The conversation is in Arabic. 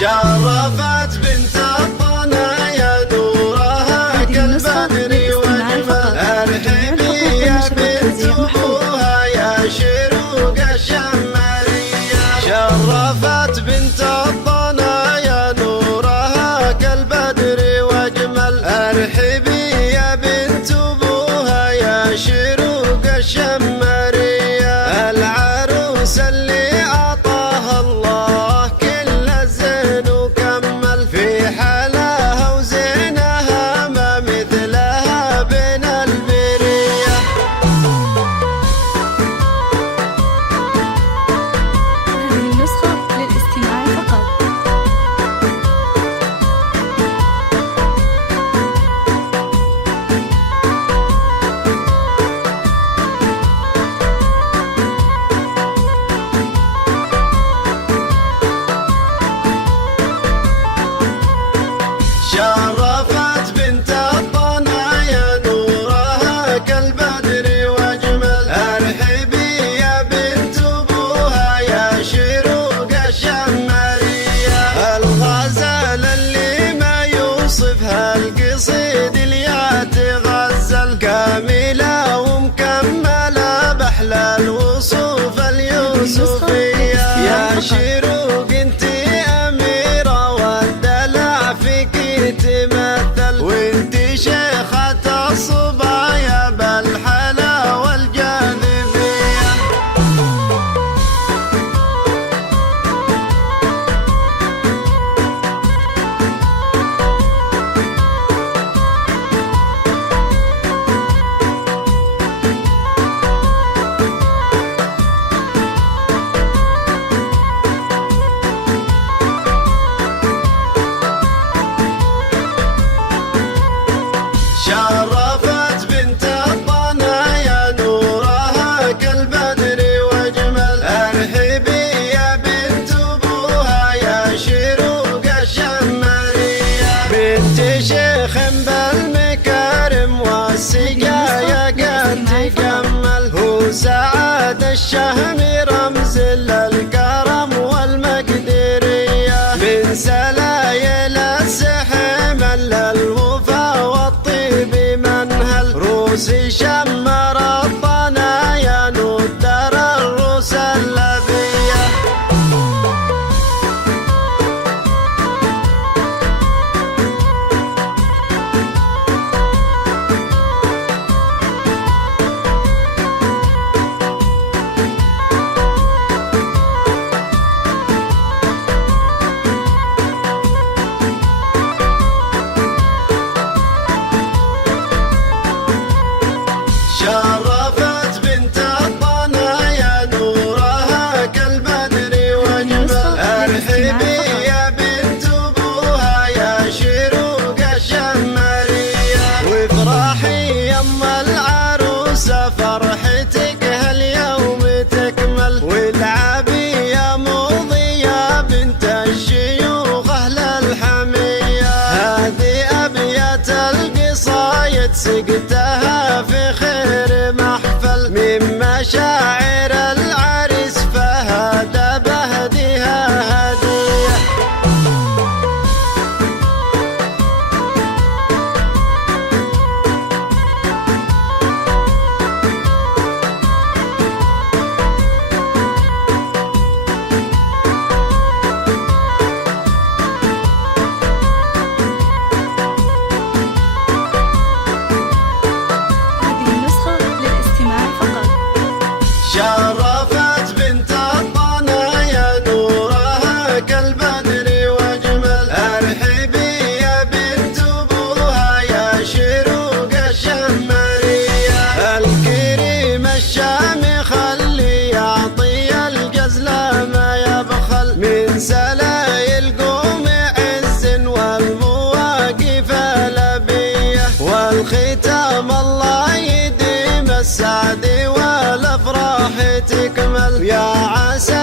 شرفت بنت الطنا يا نورها كالبدر واجمل. ارحبي يا بنت ابوها يا شروق الشمالية. شرفت بنت الطنا يا نورها كالبدر واجمل. ارحبي يا بنت ابوها يا شروق الشمالية. العروس اللي اعطاها الله كل الزين وكمل. في حلاها وزينها ما مثلها بين البرية. هذه النسخة للاستماع فقط. شرفت بنت الطنا يا نورها كالبدر واجمل. ارحبي يا بنت ابوها يا شروق الشمالية. الغزال اللي ما يوصفها القصيد اللي يتغزل. كاملة ومكملة باحلى الوصوف اليوسفية. يا شروق انتي اميرة والدلع فيك تمثل. وانتي شيخة الصبايا بالحلا والجاذبية. شرفت بنت الطنا يا نورها كالبدر واجمل. ارحبي يا بنت ابوها يا شروق الشمالية. بنت شيخ بالمكارم والسقايا قد تكمل. هو سعاد الشهم رمز للكرم والمقدرية. من سلايل السحم للوفا والطيب منهل. روسي شمر الطنا يا ندر الروس اللبية. شرفت بنت الطنا يا نورها كالبدر واجمل. ارحبي يا بنت ابوها يا شروق الشمالية. وافرحي يما العروسة فرحتك هاليوم تكمل. والعبي يا مضية بنت الشيوخ اهل الحمية. هذه ابيات القصايد سقتها في خير محفل. من مشاعر العريس فهذا بهديها هدية. هذه النسخة للاستماع فقط. شرفت بنت الطنا يا نورها كالبدر واجمل. ارحبي يا بنت ابوها يا شروق الشمالية. الكريم الشامخ اللي يعطي الجزلة ما يبخل. من سلايل قوم عز والمواقف الأبية. والختام الله يديم السعد والافراح تكمل. يا عسى